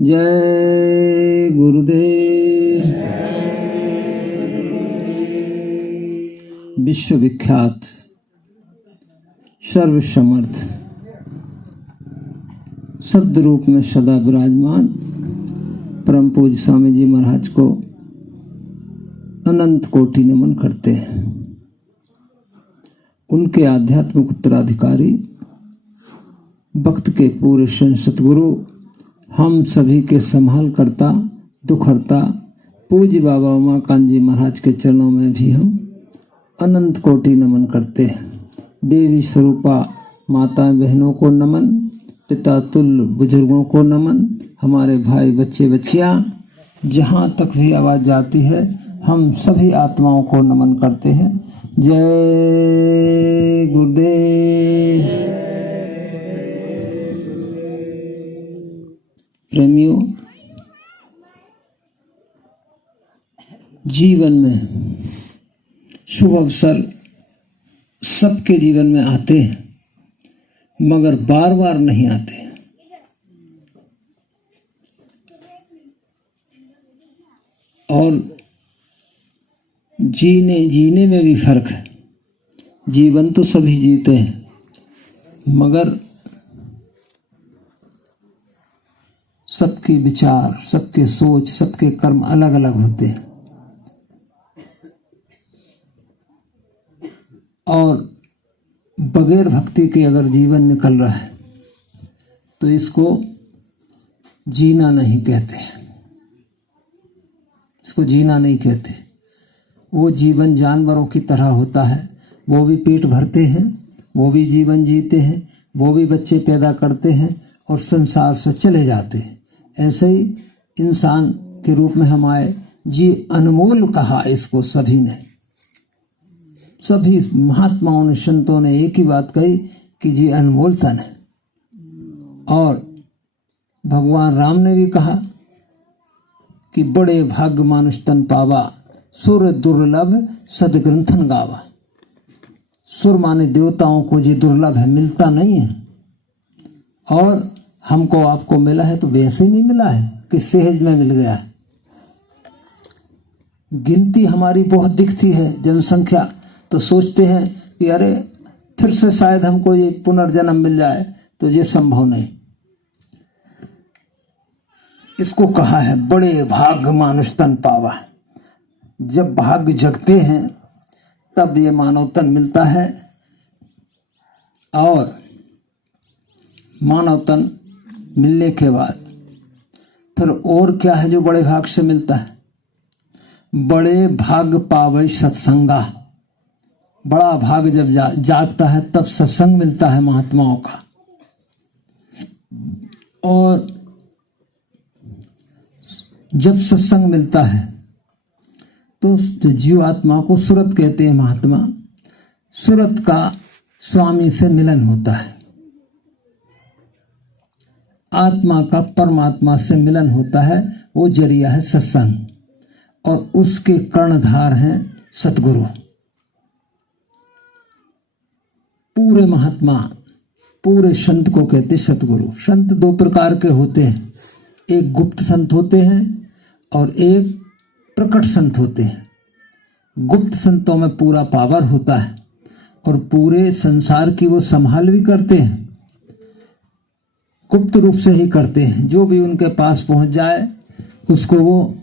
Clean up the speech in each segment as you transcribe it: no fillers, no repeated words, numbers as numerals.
जय गुरुदेव। विश्वविख्यात सर्वसमर्थ शब्द रूप में सदा विराजमान परम पूज्य स्वामी जी महाराज को अनंत कोटि नमन करते हैं। उनके आध्यात्मिक उत्तराधिकारी भक्त के पूरे सतगुरु, हम सभी के संभाल करता दुखहर्ता पूज्य बाबा उमाकांत जी महाराज के चरणों में भी हम अनंत कोटि नमन करते हैं। देवी स्वरूपा माता बहनों को नमन, पिता तुल्य बुजुर्गों को नमन, हमारे भाई बच्चे बच्चियाँ जहाँ तक भी आवाज़ जाती है हम सभी आत्माओं को नमन करते हैं। जय गुरुदेव। प्रेमियों, जीवन में शुभ अवसर सबके जीवन में आते हैं, मगर बार बार नहीं आते। और जीने में भी फर्क है। जीवन तो सभी जीते हैं, मगर सबके विचार, सबके सोच, सबके कर्म अलग अलग होते हैं। और बगैर भक्ति के अगर जीवन निकल रहा है तो इसको जीना नहीं कहते, इसको जीना नहीं कहते। वो जीवन जानवरों की तरह होता है, वो भी पेट भरते हैं, वो भी जीवन जीते हैं, वो भी बच्चे पैदा करते हैं और संसार से चले जाते हैं। ऐसे ही इंसान के रूप में हम आए। जी अनमोल कहा इसको सभी ने, सभी महात्माओं ने, संतों ने एक ही बात कही कि जी अनमोल तन है। और भगवान राम ने भी कहा कि बड़े भाग्य मानुष तन पावा, सुर दुर्लभ सदग्रंथन गावा। सुर माने देवताओं को जी दुर्लभ है, मिलता नहीं है। और हमको आपको मिला है तो वैसे ही नहीं मिला है कि सहज में मिल गया है। गिनती हमारी बहुत दिखती है, जनसंख्या, तो सोचते हैं कि अरे फिर से शायद हमको ये पुनर्जन्म मिल जाए, तो ये संभव नहीं। इसको कहा है बड़े भाग्य मानुष तन पावा। जब भाग्य जगते हैं तब ये मानव तन मिलता है। और मानव तन मिलने के बाद फिर और क्या है जो बड़े भाग से मिलता है? बड़े भाग पावे सत्संगा। बड़ा भाग जब जागता है तब सत्संग मिलता है महात्माओं का। और जब सत्संग मिलता है तो जीवात्मा को सुरत कहते हैं महात्मा। सुरत का स्वामी से मिलन होता है, आत्मा का परमात्मा से मिलन होता है। वो जरिया है सत्संग और उसके कर्णधार हैं सतगुरु। पूरे महात्मा, पूरे संत को कहते सतगुरु। संत दो प्रकार के होते हैं, एक गुप्त संत होते हैं और एक प्रकट संत होते हैं। गुप्त संतों में पूरा पावर होता है और पूरे संसार की वो संभाल भी करते हैं, गुप्त रूप से ही करते हैं। जो भी उनके पास पहुंच जाए उसको वो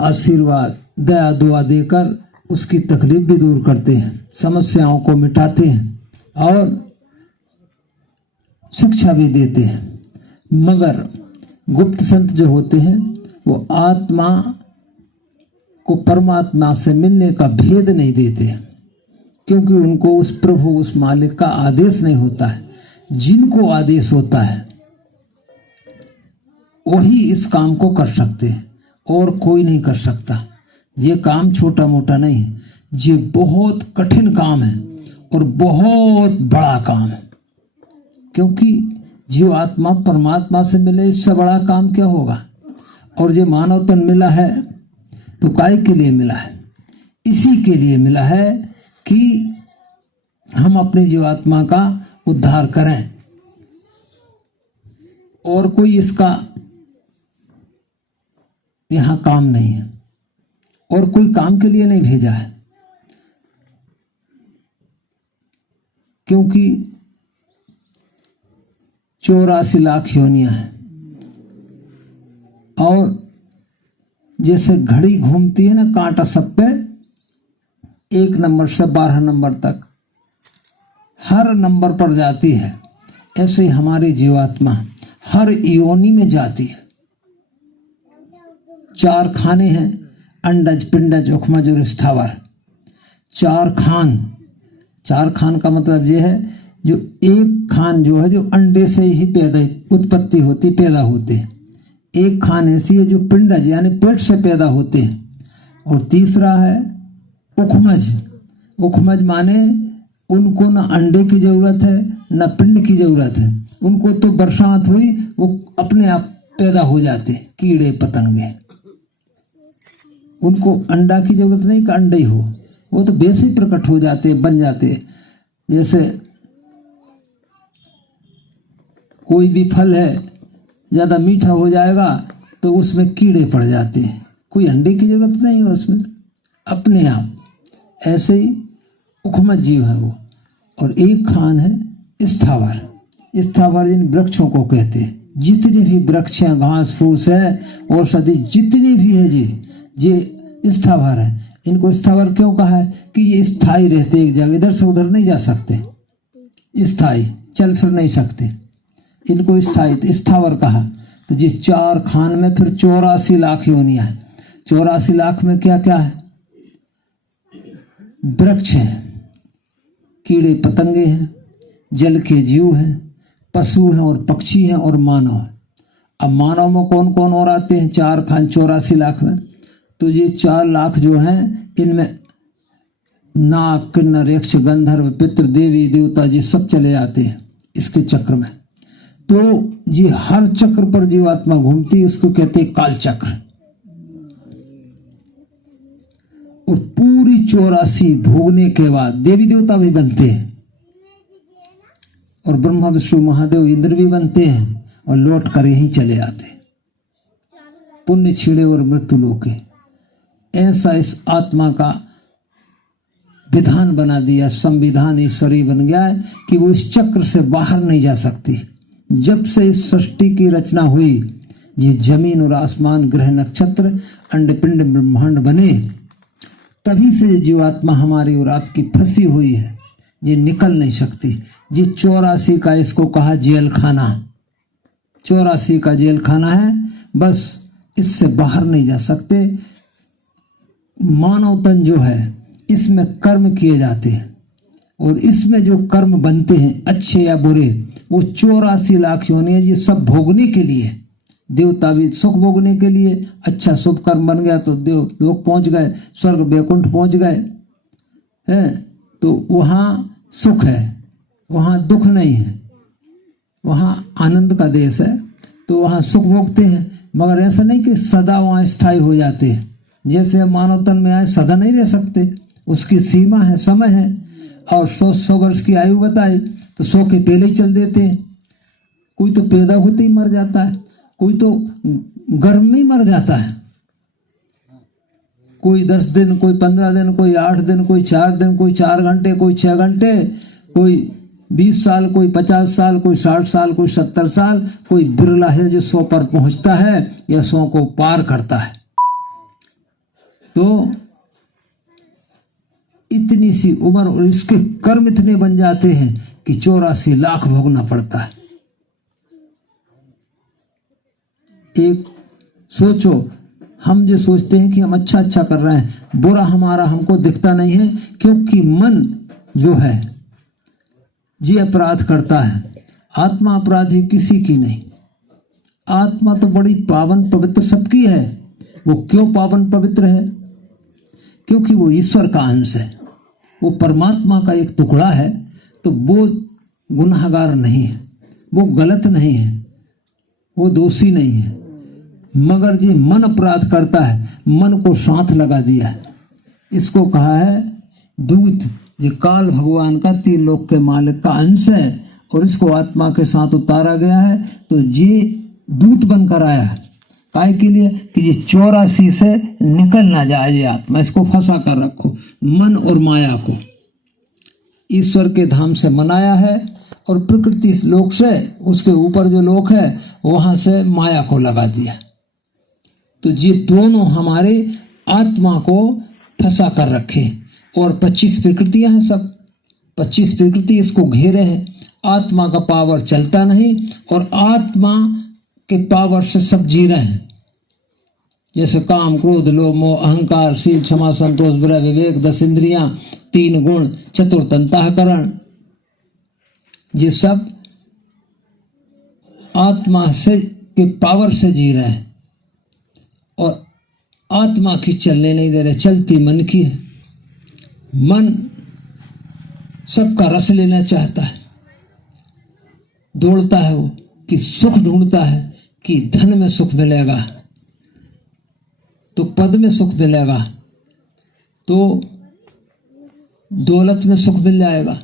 आशीर्वाद, दया दुआ देकर उसकी तकलीफ भी दूर करते हैं, समस्याओं को मिटाते हैं और शिक्षा भी देते हैं। मगर गुप्त संत जो होते हैं वो आत्मा को परमात्मा से मिलने का भेद नहीं देते, क्योंकि उनको उस प्रभु, उस मालिक का आदेश नहीं होता है। जिनको आदेश होता है वही इस काम को कर सकते हैं और कोई नहीं कर सकता। ये काम छोटा मोटा नहीं है, ये बहुत कठिन काम है और बहुत बड़ा काम है। क्योंकि जीव आत्मा परमात्मा से मिले, इससे बड़ा काम क्या होगा। और जो मानव तन मिला है तो काय के लिए मिला है? इसी के लिए मिला है कि हम अपने जीवात्मा का उद्धार करें, और कोई इसका यहाँ काम नहीं है, और कोई काम के लिए नहीं भेजा है, क्योंकि 84 लाख योनियां हैं। और जैसे घड़ी घूमती है ना कांटा सब पे, 1 नंबर से 12 नंबर तक हर नंबर पर जाती है, ऐसे ही हमारी जीवात्मा हर योनि में जाती है। 4 खाने हैं, अंडज, पिंडज, उखमज और स्थावर। 4 खान का मतलब ये है, जो एक खान जो है, जो अंडे से ही उत्पत्ति होती, पैदा होते हैं। एक खान ऐसी है जो पिंडज यानी पेट से पैदा होते हैं। और तीसरा है उखमज माने उनको ना अंडे की जरूरत है ना पिंड की जरूरत है, उनको तो बरसात हुई वो अपने आप पैदा हो जाते, कीड़े पतंगे। उनको अंडा की जरूरत नहीं कि अंडे ही हो, वो तो वैसे ही प्रकट हो जाते, बन जाते। जैसे कोई भी फल है ज़्यादा मीठा हो जाएगा तो उसमें कीड़े पड़ जाते हैं, कोई अंडे की जरूरत नहीं है उसमें, अपने आप। ऐसे ही उखमज जीव है वो। और एक खान है स्थावर इन वृक्षों को कहते हैं। जितनी भी वृक्ष हैं, घास फूस है, औषधि जितनी भी है ये स्थावर है। इनको स्थावर क्यों कहा है कि ये स्थायी रहते, एक जगह इधर से उधर नहीं जा सकते, स्थायी चल फिर नहीं सकते, इनको स्थावर कहा। तो ये 4 खान में फिर 84 लाख योनियां हैं। 84 लाख में क्या क्या है? वृक्ष हैं, कीड़े पतंगे हैं, जल के जीव हैं, पशु हैं और पक्षी हैं और मानव हैं। अब मानव में कौन कौन और आते हैं 4 खान 84 लाख में? तो ये 4 लाख जो हैं, इनमें नाग, किन्नर, यक्ष, गंधर्व, पितृ, देवी देवता जी सब चले जाते हैं इसके चक्र में। तो ये हर चक्र पर जीवात्मा घूमती है, उसको कहते हैं काल चक्र। और पूरी 84 भोगने के बाद देवी देवता भी बनते हैं, और ब्रह्मा विष्णु महादेव इंद्र भी बनते हैं, और लौट कर यहीं चले आते, पुण्य छीड़े और मृत्यु लोके। ऐसा इस आत्मा का विधान बना दिया, संविधान ईश्वरी बन गया है कि वो इस चक्र से बाहर नहीं जा सकती। जब से इस सृष्टि की रचना हुई, ये जमीन और आसमान, ग्रह, नक्षत्र, अंडपिंड, ब्रह्मांड बने, तभी से जीवात्मा हमारी और आपकी फंसी हुई है, ये निकल नहीं सकती। ये 84 का इसको कहा जेल खाना, 84 का जेल खाना है, बस इससे बाहर नहीं जा सकते। मानव तन जो है इसमें कर्म किए जाते हैं, और इसमें जो कर्म बनते हैं अच्छे या बुरे, वो 84 लाख योनियां, ये सब भोगने के लिए। देवता भी सुख भोगने के लिए, अच्छा शुभ कर्म बन गया तो देव लोक पहुंच गए, स्वर्ग वैकुंठ पहुंच गए है, तो वहाँ सुख है, वहाँ दुख नहीं है, वहाँ आनंद का देश है, तो वहाँ सुख भोगते हैं। मगर ऐसा नहीं कि सदा वहाँ स्थायी हो जाते हैं। जैसे मानव तन में आए सदा नहीं रह सकते, उसकी सीमा है, समय है। और 100 वर्ष की आयु बताई तो 100 के पहले ही चल देते हैं। कोई तो पैदा होते ही मर जाता है, कोई तो गर्भ में ही मर जाता है, कोई 10 दिन, कोई 15 दिन, कोई 8 दिन, कोई 4 दिन, कोई 4 घंटे, कोई 6 घंटे, कोई 20 साल, कोई 50 साल, कोई 60 साल, कोई 70 साल। कोई बिरला है जो 100 पर पहुंचता है या 100 को पार करता है। तो इतनी सी उम्र और इसके कर्म इतने बन जाते हैं कि 84 लाख भोगना पड़ता है। एक सोचो, हम जो सोचते हैं कि हम अच्छा कर रहे हैं, बुरा हमारा हमको दिखता नहीं है, क्योंकि मन जो है ये अपराध करता है। आत्मा अपराधी किसी की नहीं, आत्मा तो बड़ी पावन पवित्र सबकी है। वो क्यों पावन पवित्र है? क्योंकि वो ईश्वर का अंश है, वो परमात्मा का एक टुकड़ा है। तो वो गुनाहगार नहीं है, वो गलत नहीं है, वो दोषी नहीं है। मगर जो मन अपराध करता है, मन को साथ लगा दिया है। इसको कहा है दूत, जो काल भगवान का 3 लोक के मालिक का अंश है, और इसको आत्मा के साथ उतारा गया है। तो ये दूत बनकर आया है, काय के लिए कि ये 84 से निकल ना जाए ये आत्मा, इसको फंसा कर रखो। मन और माया को ईश्वर के धाम से मनाया है और प्रकृति लोक से, उसके ऊपर जो लोक है वहां से माया को लगा दिया। तो ये दोनों हमारे आत्मा को फंसा कर रखे। और 25 प्रकृतियां हैं, सब 25 प्रकृति इसको घेरे हैं। आत्मा का पावर चलता नहीं और आत्मा के पावर से सब जी रहे हैं, जैसे काम, क्रोध, लोभ, मोह, अहंकार, शील, क्षमा, संतोष, विरह, विवेक, 10 इंद्रियां, 3 गुण, चतुर्थ अंतःकरण, ये सब आत्मा से के पावर से जी रहे हैं और आत्मा की चलने नहीं दे रहे। चलती मन की है। मन सबका रस लेना चाहता है, दौड़ता है वो कि सुख ढूंढता है कि धन में सुख मिलेगा तो पद में सुख मिलेगा, तो दौलत में सुख मिल जाएगा,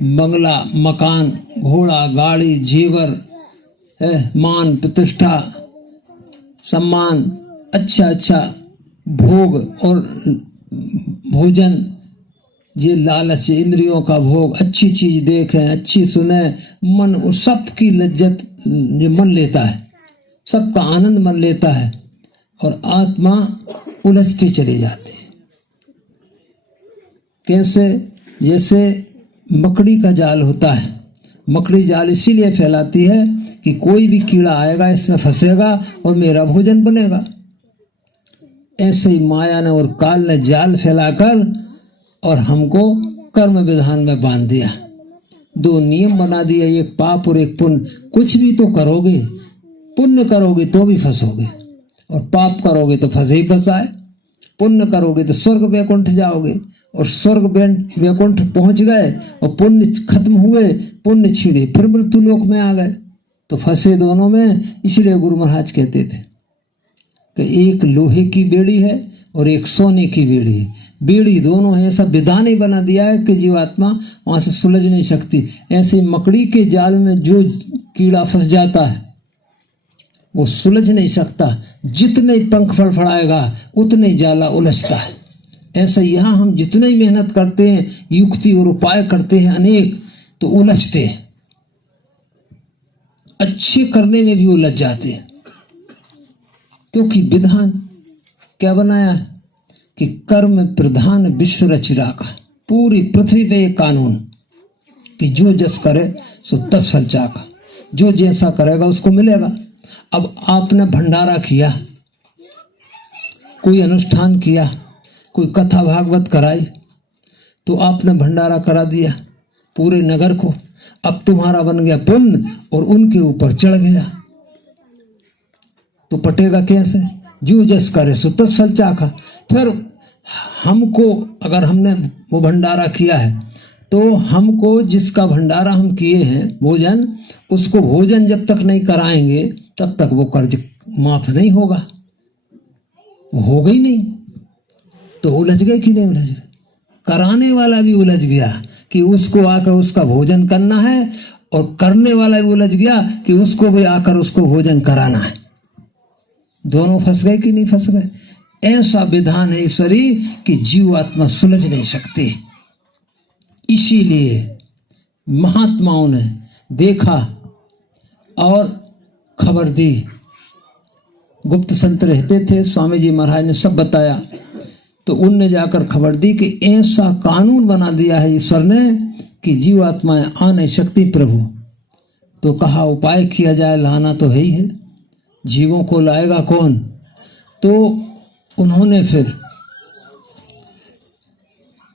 बंगला, मकान, घोड़ा, गाड़ी, जेवर, मान, प्रतिष्ठा, सम्मान, अच्छा भोग और भोजन, ये लालच, इंद्रियों का भोग, अच्छी चीज देखें, अच्छी सुने, मन उस सब की लज्जत ये मन लेता है, सबका आनंद मन लेता है और आत्मा उलझती चली जाती है। कैसे? जैसे मकड़ी का जाल होता है। मकड़ी जाल इसीलिए फैलाती है कि कोई भी कीड़ा आएगा इसमें फंसेगा और मेरा भोजन बनेगा। ऐसे ही माया ने और काल ने जाल फैलाकर और हमको कर्म विधान में बांध दिया। 2 नियम बना दिए, एक पाप और एक पुण्य। कुछ भी तो करोगे, पुण्य करोगे तो भी फंसोगे और पाप करोगे तो फंसे ही फंसाए। पुण्य करोगे तो स्वर्ग वैकुंठ जाओगे और स्वर्ग वैकुंठ पहुंच गए और पुण्य खत्म हुए, पुण्य छिड़े फिर मृत्यु लोक में आ गए, तो फंसे दोनों में। इसलिए गुरु महाराज कहते थे कि एक लोहे की बेड़ी है और एक सोने की बेड़ी है। बेड़ी दोनों है, ऐसा विधान ही बना दिया है कि जीवात्मा वहां से सुलझ नहीं सकती। ऐसे मकड़ी के जाल में जो कीड़ा फंस जाता है वो सुलझ नहीं सकता, जितने पंख फड़फड़ाएगा उतने जाला उलझता है। ऐसा यहाँ हम जितने ही मेहनत करते हैं, युक्ति और उपाय करते हैं अनेक, तो उलझते हैं, अच्छे करने में भी उलझ जाते हैं। क्योंकि विधान क्या बनाया कि कर्म प्रधान विश्व रचि राखा। पूरी पृथ्वी पे एक कानून कि जो जस करे सो तस फल चाखा, जो जैसा करेगा उसको मिलेगा। अब आपने भंडारा किया, कोई अनुष्ठान किया, कोई कथा भागवत कराई, तो आपने भंडारा करा दिया पूरे नगर को। अब तुम्हारा बन गया पुण्य और उनके ऊपर चढ़ गया, तो पटेगा कैसे? जो जस करे सो तस फल चाखा। फिर हमको, अगर हमने वो भंडारा किया है तो हमको जिसका भंडारा हम किए हैं भोजन, उसको भोजन जब तक नहीं कराएंगे तब तक वो कर्ज माफ नहीं होगा। हो गई नहीं तो उलझ गए कि नहीं उलझ गए? कराने वाला भी उलझ गया कि उसको आकर उसका भोजन करना है और करने वाला भी उलझ गया कि उसको भी आकर उसको भोजन कराना है। दोनों फंस गए कि नहीं फंस गए? ऐसा विधान है ईश्वरी कि जीव आत्मा सुलझ नहीं सकती। इसीलिए महात्माओं ने देखा और खबर दी। गुप्त संत रहते थे, स्वामी जी महाराज ने सब बताया, तो उनने जाकर खबर दी कि ऐसा कानून बना दिया है ईश्वर ने कि जीव आत्माएं आ नहीं सकती प्रभु। तो कहा उपाय किया जाए, लाना तो है ही है, जीवों को लाएगा कौन? तो उन्होंने फिर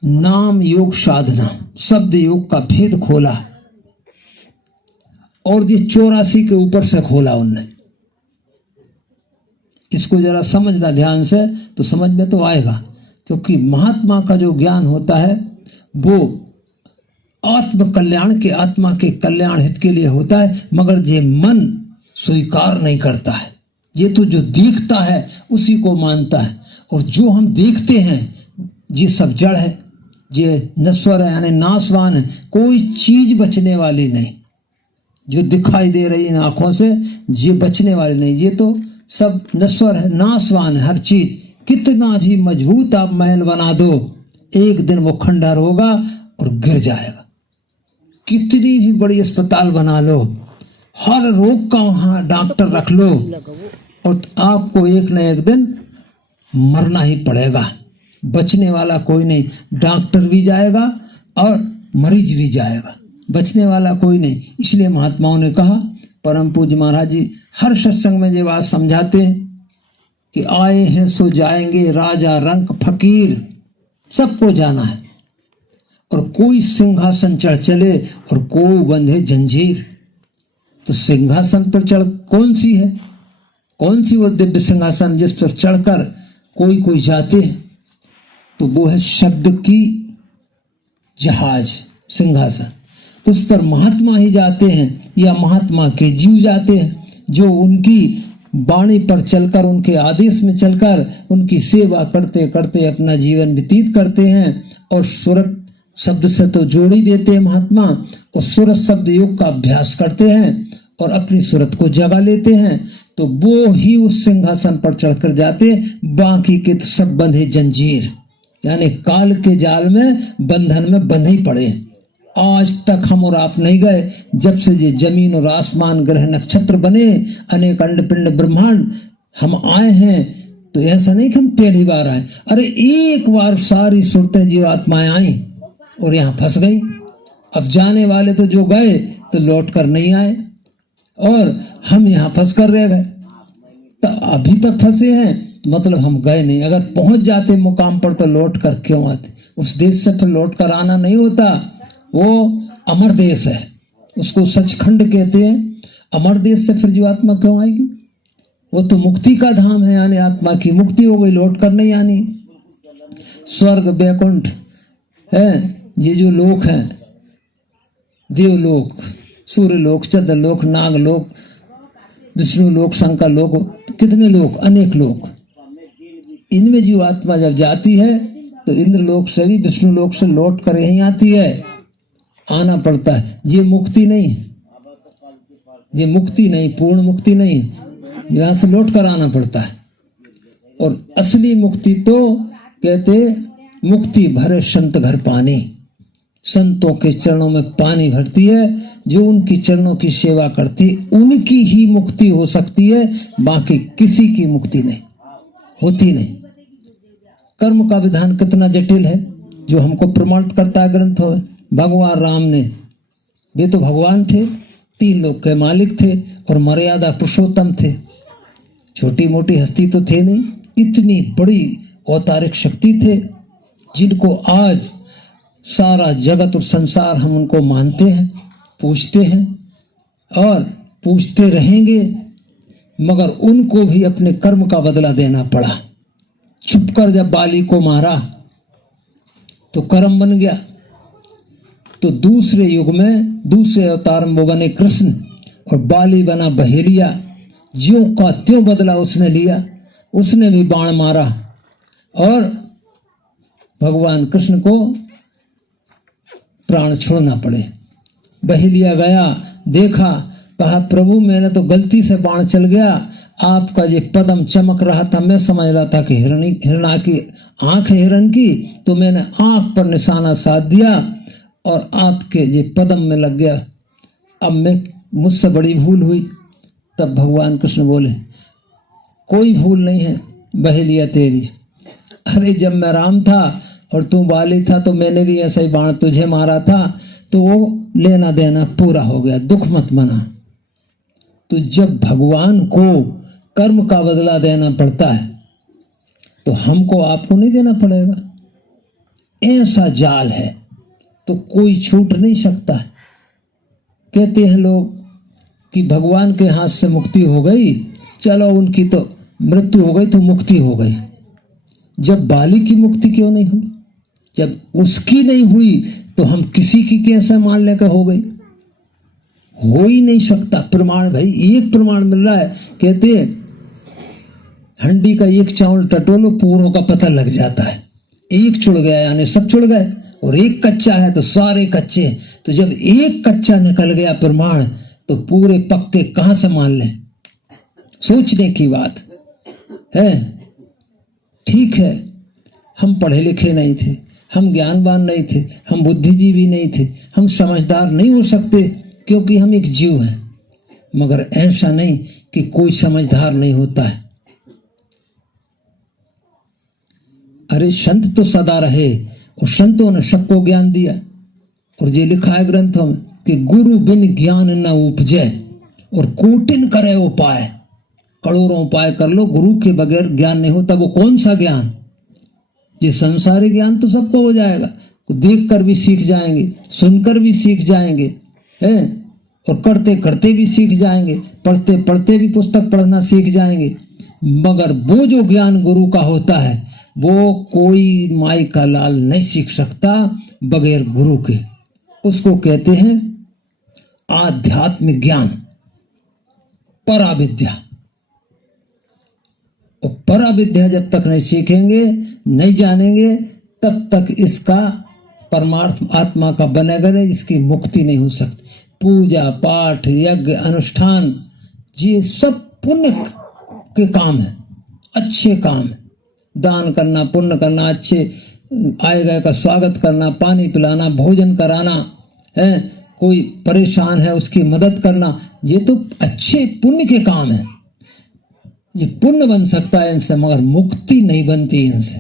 नाम योग साधना, शब्द योग का भेद खोला और ये 84 के ऊपर से खोला उनने। इसको जरा समझना ध्यान से तो समझ में तो आएगा, क्योंकि महात्मा का जो ज्ञान होता है वो आत्म कल्याण के, आत्मा के कल्याण हित के लिए होता है, मगर ये मन स्वीकार नहीं करता है। ये तो जो देखता है उसी को मानता है, और जो हम देखते हैं ये सब जड़ है, ये नश्वर है यानी नाशवान है, कोई चीज बचने वाली नहीं। जो दिखाई दे रही इन आंखों से ये बचने वाली नहीं, ये तो सब नश्वर है, नाशवान है हर चीज। कितना भी मजबूत आप महल बना दो, एक दिन वो खंडहर होगा और गिर जाएगा। कितनी भी बड़ी अस्पताल बना लो, हर रोग का वहां डॉक्टर रख लो, और आपको एक न एक दिन मरना ही पड़ेगा। बचने वाला कोई नहीं, डॉक्टर भी जाएगा और मरीज भी जाएगा, बचने वाला कोई नहीं। इसलिए महात्माओं ने कहा, परम पूज्य महाराज जी हर सत्संग में ये बात समझाते हैं कि आए हैं सो जाएंगे, राजा रंक फकीर सबको जाना है, और कोई सिंहासन चढ़ चले और कोई बंधे जंजीर। तो सिंहासन पर चढ़ कौन सी है, कौन सी वो दिव्य सिंहासन जिस पर चढ़कर कोई कोई जाते हैं? तो वो है शब्द की जहाज सिंहासन, उस पर महात्मा ही जाते हैं या महात्मा के जीव जाते हैं, जो उनकी वाणी पर चलकर, उनके आदेश में चलकर उनकी सेवा करते करते अपना जीवन व्यतीत करते हैं। और सूरत शब्द से तो जोड़ ही देते हैं महात्मा, और सूरत शब्द योग का अभ्यास करते हैं और अपनी सूरत को जगा लेते हैं। तो वो ही उस सिंहासन पर चढ़कर जाते, बाकी के तो सब बंधे जंजीर, यानी काल के जाल में बंधन में बंधे ही पड़े। आज तक हम और आप नहीं गए, जब से ये जमीन और आसमान ग्रह नक्षत्र बने, अनेक अंड पिंड ब्रह्मांड हम आए हैं, तो ऐसा नहीं कि हम पहली बार आए। अरे एक बार सारी सुरतें जीवात्माएं आई और यहाँ फंस गई। अब जाने वाले तो जो गए तो लौट कर नहीं आए, और हम यहाँ फंस कर रह गए। तो अभी तक फंसे हैं, मतलब हम गए नहीं। अगर पहुंच जाते मुकाम पर तो लौट कर क्यों आते? उस देश से फिर लौट कर आना नहीं होता। वो अमर देश है, उसको सचखंड कहते हैं। अमर देश से फिर जो आत्मा क्यों आएगी? वो तो मुक्ति का धाम है, यानी आत्मा की मुक्ति हो गई, लौट कर नहीं आनी। स्वर्ग वैकुंठ है, ये जो लोक हैं, देवलोक, सूर्यलोक, चंद्रलोक, नागलोक, विष्णु लोक, शंकर लोक, कितने लोक, अनेक लोक। इनमें जो आत्मा जब जाती है तो इंद्रलोक से भी, विष्णु लोक से लौट कर यहीं आती है, आना पड़ता है। ये मुक्ति नहीं, ये मुक्ति नहीं, पूर्ण मुक्ति नहीं, यहाँ से लौट कर आना पड़ता है। और असली मुक्ति तो कहते मुक्ति भरे संत घर पानी, संतों के चरणों में पानी भरती है, जो उनकी चरणों की सेवा करती है उनकी ही मुक्ति हो सकती है, बाकी किसी की मुक्ति नहीं होती नहीं। कर्म का विधान कितना जटिल है, जो हमको प्रमाणित करता है ग्रंथों में। भगवान राम ने, वे तो भगवान थे, 3 लोक के मालिक थे और मर्यादा पुरुषोत्तम थे, छोटी मोटी हस्ती तो थे नहीं, इतनी बड़ी अवतारिक शक्ति थे, जिनको आज सारा जगत और संसार हम उनको मानते हैं, पूछते हैं और पूछते रहेंगे। मगर उनको भी अपने कर्म का बदला देना पड़ा। छुपकर जब बाली को मारा तो कर्म बन गया। तो दूसरे युग में, दूसरे अवतार में वो बने कृष्ण और बाली बना बहेलिया। ज्यों का त्यों बदला उसने लिया, उसने भी बाण मारा और भगवान कृष्ण को प्राण छोड़ना पड़े। बहेलिया गया, देखा, कहा प्रभु मैंने तो गलती से बाण चल गया, आपका ये पदम चमक रहा था, मैं समझ रहा था कि हिरणा की आंख है हिरण की, तो मैंने आंख पर निशाना साध दिया और आपके ये पदम में लग गया। अब मैं, मुझसे बड़ी भूल हुई। तब भगवान कृष्ण बोले कोई भूल नहीं है बहेलिया तेरी। अरे जब मैं राम था और तू बाली था तो मैंने भी ऐसा ही बाण तुझे मारा था, तो वो लेना देना पूरा हो गया, दुख मत मना। तो जब भगवान को कर्म का बदला देना पड़ता है तो हमको आपको नहीं देना पड़ेगा। ऐसा जाल है तो कोई छूट नहीं सकता। कहते हैं लोग कि भगवान के हाथ से मुक्ति हो गई, चलो उनकी तो मृत्यु हो गई तो मुक्ति हो गई। जब बाली की मुक्ति क्यों नहीं हुई? जब उसकी नहीं हुई तो हम किसी की कैसे मान लेकर हो गई? हो ही नहीं सकता। प्रमाण भाई, एक प्रमाण मिल रहा है, कहते हैं हंडी का एक चावल टटोलो, पूरों का पता लग जाता है। एक चुड़ गया यानी सब चुड़ गए, और एक कच्चा है तो सारे कच्चे। तो जब एक कच्चा निकल गया प्रमाण तो पूरे पक्के कहां से मान लें? सोचने की बात है। ठीक है, हम पढ़े लिखे नहीं थे, हम ज्ञानवान नहीं थे, हम बुद्धिजीवी नहीं थे, हम समझदार नहीं हो सकते क्योंकि हम एक जीव हैं। मगर ऐसा नहीं कि कोई समझदार नहीं होता है। अरे संत तो सदा रहे और संतों ने सबको ज्ञान दिया। और ये लिखा है ग्रंथों में कि गुरु बिन ज्ञान न उपजै और कोटिन करे उपाय। करोड़ों उपाय कर लो, गुरु के बगैर ज्ञान नहीं होता। वो कौन सा ज्ञान? ये संसारी ज्ञान तो सबको हो जाएगा, देख कर भी सीख जाएंगे, सुनकर भी सीख जाएंगे, हैं, और करते करते भी सीख जाएंगे, पढ़ते पढ़ते भी पुस्तक पढ़ना सीख जाएंगे। मगर वो जो ज्ञान गुरु का होता है वो कोई माई का लाल नहीं सीख सकता बगैर गुरु के। उसको कहते हैं आध्यात्मिक ज्ञान, पराविद्या। और पराविद्या जब तक नहीं सीखेंगे, नहीं जानेंगे, तब तक इसका परमार्थ आत्मा का बनेगा नहीं, इसकी मुक्ति नहीं हो सकती। पूजा पाठ यज्ञ अनुष्ठान ये सब पुण्य के काम है, अच्छे काम है। दान करना, पुण्य करना, अच्छे आए गए का स्वागत करना, पानी पिलाना, भोजन कराना, है कोई परेशान है उसकी मदद करना, ये तो अच्छे पुण्य के काम है। ये पुण्य बन सकता है इनसे, मगर मुक्ति नहीं बनती इनसे।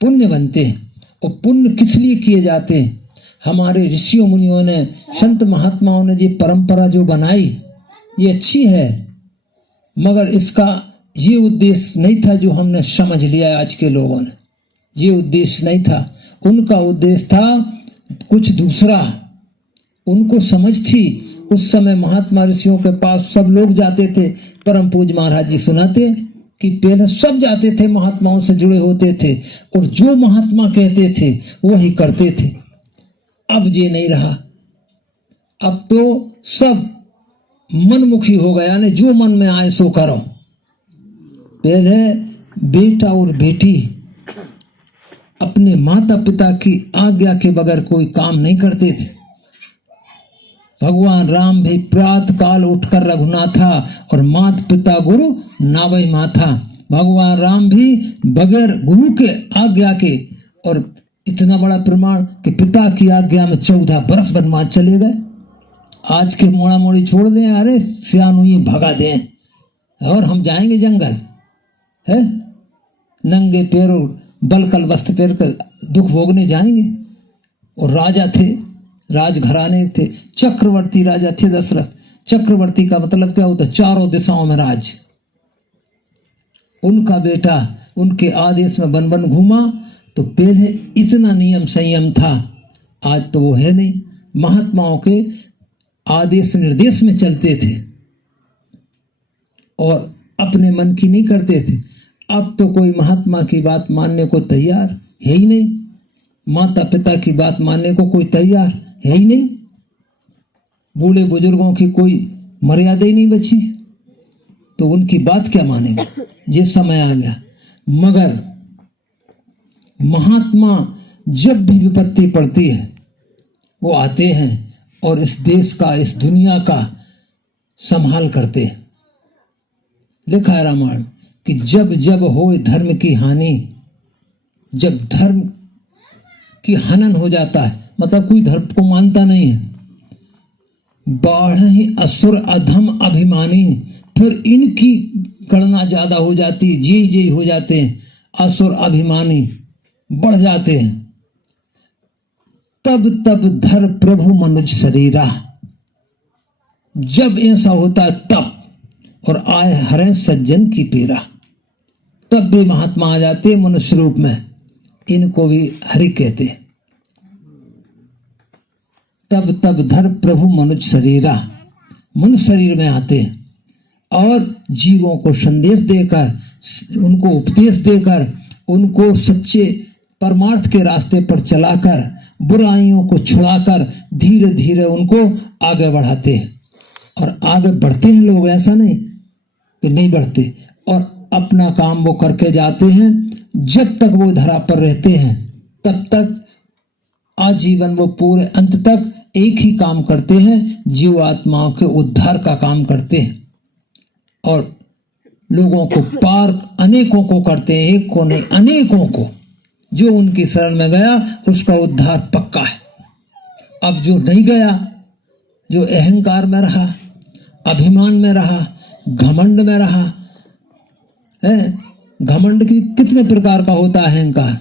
पुण्य बनते हैं। और पुण्य किस लिए किए जाते हैं? हमारे ऋषियों मुनियों ने, संत महात्माओं ने ये परंपरा जो बनाई ये अच्छी है, मगर इसका ये उद्देश्य नहीं था जो हमने समझ लिया आज के लोगों ने। ये उद्देश्य नहीं था, उनका उद्देश्य था कुछ दूसरा। उनको समझ थी। उस समय महात्मा ऋषियों के पास सब लोग जाते थे। परम पूज्य महाराज जी सुनाते कि पहले सब जाते थे, महात्माओं से जुड़े होते थे और जो महात्मा कहते थे वही करते थे। अब ये नहीं रहा। अब तो सब मनमुखी हो गया, यानी जो मन में आए सो करो। पहले बेटा और बेटी अपने माता पिता की आज्ञा के बगैर कोई काम नहीं करते थे। भगवान राम भी प्रातः काल उठकर रघुनाथा और माता पिता गुरु नावई माथा। भगवान राम भी बगैर गुरु के आज्ञा के, और इतना बड़ा प्रमाण कि पिता की आज्ञा में 14 बरस वनवास चले गए। आज के मोड़ा मोड़ी छोड़ दें, अरे सियान हुई भगा दें और हम जाएंगे जंगल, है नंगे पैरों बलकल वस्त्र पहन कर दुख भोगने जाएंगे। और राजा थे, राजघराने थे, चक्रवर्ती राजा थे दशरथ। चक्रवर्ती का मतलब क्या होता है? चारों दिशाओं में राज। उनका बेटा उनके आदेश में वन वन घूमा। तो पहले इतना नियम संयम था, आज तो वो है नहीं। महात्माओं के आदेश निर्देश में चलते थे और अपने मन की नहीं करते थे। अब तो कोई महात्मा की बात मानने को तैयार है ही नहीं, माता पिता की बात मानने को कोई तैयार है ही नहीं। बूढ़े बुजुर्गों की कोई मर्यादा ही नहीं बची, तो उनकी बात क्या मानेंगे? ये समय आ गया। मगर महात्मा जब भी विपत्ति पड़ती है वो आते हैं और इस देश का, इस दुनिया का संभाल करते हैं। लिखा है रामायण कि जब जब होए धर्म की हानि, जब धर्म की हनन हो जाता है, मतलब कोई धर्म को मानता नहीं है, बाढ़ असुर अधम अभिमानी, फिर इनकी गणना ज्यादा हो जाती है, जी हो जाते हैं, असुर अभिमानी बढ़ जाते हैं। तब तब धर प्रभु मनुज शरीरा। जब ऐसा होता है तब, और आए हरे सज्जन की पीरा, तब भी महात्मा आ जाते मनुष्य रूप में। इनको भी हरि कहते हैं। तब तब धर प्रभु मनुज शरीरा, मनुष्य शरीर में आते हैं और जीवों को संदेश देकर, उनको उपदेश देकर, उनको सच्चे परमार्थ के रास्ते पर चलाकर, बुराइयों को छुड़ाकर धीरे धीरे उनको आगे बढ़ाते हैं। और आगे बढ़ते हैं लोग, ऐसा नहीं कि नहीं बढ़ते, और अपना काम वो करके जाते हैं। जब तक वो धरा पर रहते हैं तब तक आजीवन वो पूरे अंत तक एक ही काम करते हैं, जीव आत्माओं के उद्धार का काम करते हैं और लोगों को पार अनेकों को करते हैं, एक को नहीं अनेकों को। जो उनकी शरण में गया उसका उद्धार पक्का है। अब जो नहीं गया, जो अहंकार में रहा, अभिमान में रहा, घमंड में रहा है। घमंड की कितने प्रकार का होता है अहंकार?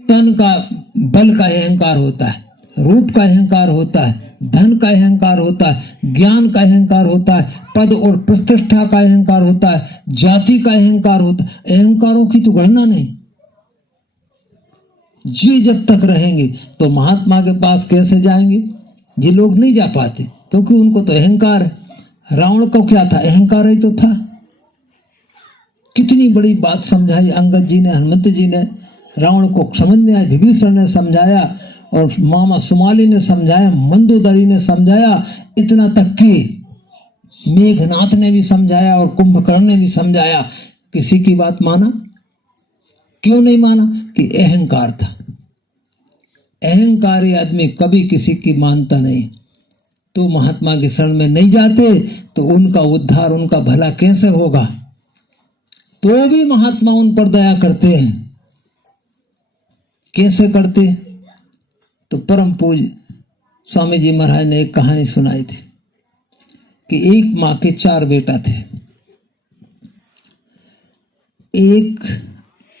तन का बल का अहंकार होता है, रूप का अहंकार होता है, धन का अहंकार होता है, ज्ञान का अहंकार होता है, पद और प्रतिष्ठा का अहंकार होता है, जाति का अहंकार होता है। अहंकारों की तो गणना नहीं। जी जब तक रहेंगे तो महात्मा के पास कैसे जाएंगे? ये लोग नहीं जा पाते क्योंकि उनको तो अहंकार है। रावण को क्या था? अहंकार ही तो था। कितनी बड़ी बात समझाई अंगद जी ने, हनुमंत जी ने, रावण को समझ में आया, विभीषण ने समझाया और मामा सुमाली ने समझाया, मंदोदरी ने समझाया, इतना तक कि मेघनाथ ने भी समझाया और कुंभकर्ण ने भी समझाया। किसी की बात माना? क्यों नहीं माना? कि अहंकार था। अहंकारी आदमी कभी किसी की मानता नहीं। तो महात्मा की शरण में नहीं जाते तो उनका उद्धार, उनका भला कैसे होगा? तो भी महात्मा उन पर दया करते हैं। कैसे करते? तो परम पूज्य स्वामी जी महाराज ने एक कहानी सुनाई थी कि एक माँ के 4 बेटा थे। एक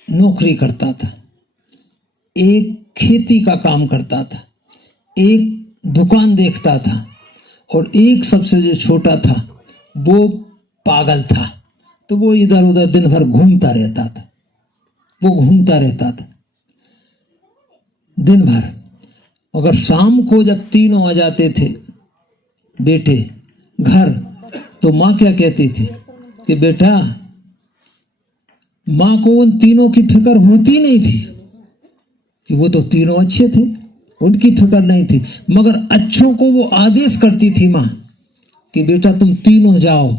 नौकरी करता था, एक खेती का काम करता था, एक दुकान देखता था और एक सबसे जो छोटा था वो पागल था। तो वो इधर उधर दिन भर घूमता रहता था। वो घूमता रहता था दिन भर। अगर शाम को जब तीनों आ जाते थे बेटे घर, तो माँ क्या कहती थी कि बेटा, माँ को उन तीनों की फिक्र होती नहीं थी कि वो तो तीनों अच्छे थे, उनकी फिक्र नहीं थी, मगर अच्छों को वो आदेश करती थी माँ कि बेटा तुम तीनों जाओ।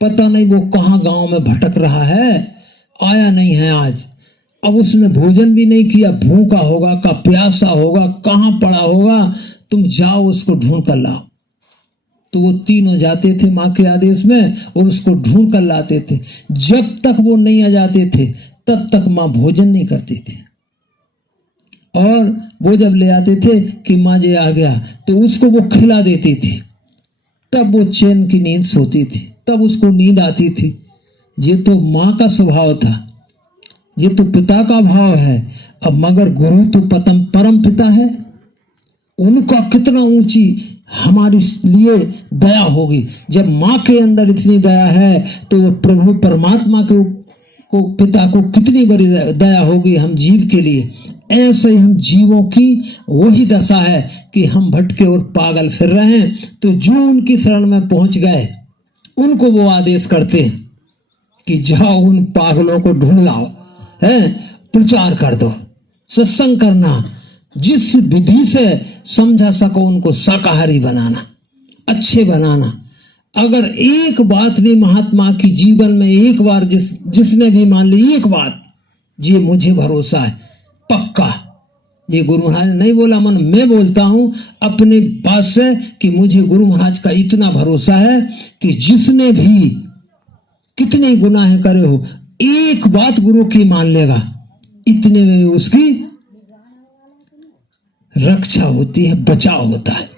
पता नहीं वो कहाँ गांव में भटक रहा है, आया नहीं है आज। अब उसने भोजन भी नहीं किया, भूखा होगा का प्यासा होगा, कहाँ पड़ा होगा, तुम जाओ उसको ढूंढ कर लाओ। तो वो तीनों जाते थे माँ के आदेश में और उसको ढूंढ कर लाते थे। जब तक वो नहीं आ जाते थे तब तक माँ भोजन नहीं करती थी। और वो जब ले आते थे कि माँ जी आ गया तो उसको वो खिला देती थी। तब वो चैन की नींद सोती थी, तब उसको नींद आती थी। ये तो माँ का स्वभाव था, ये तो पिता का भाव है। अब मगर गुरु तो परम पिता है, उनका कितना ऊंची हमारे लिए दया होगी। जब माँ के अंदर इतनी दया है तो वो प्रभु परमात्मा को पिता को कितनी बड़ी दया होगी हम जीव के लिए। ऐसे ही हम जीवों की वही दशा है कि हम भटके और पागल फिर रहे हैं। तो जो उनकी शरण में पहुंच गए उनको वो आदेश करते हैं कि जाओ उन पागलों को ढूंढ लाओ, है, प्रचार कर दो, सत्संग करना, जिस विधि से समझा सको उनको शाकाहारी बनाना, अच्छे बनाना। अगर एक बात भी महात्मा की जीवन में एक बार जिसने भी मान ली एक बात, ये मुझे भरोसा है पक्का, ये गुरु महाराज ने नहीं बोला, मन मैं बोलता हूं अपनी बात से कि मुझे गुरु महाराज का इतना भरोसा है कि जिसने भी कितने गुनाह करे हो, एक बात गुरु की मान लेगा, इतने में उसकी रक्षा होती है, बचाव होता है।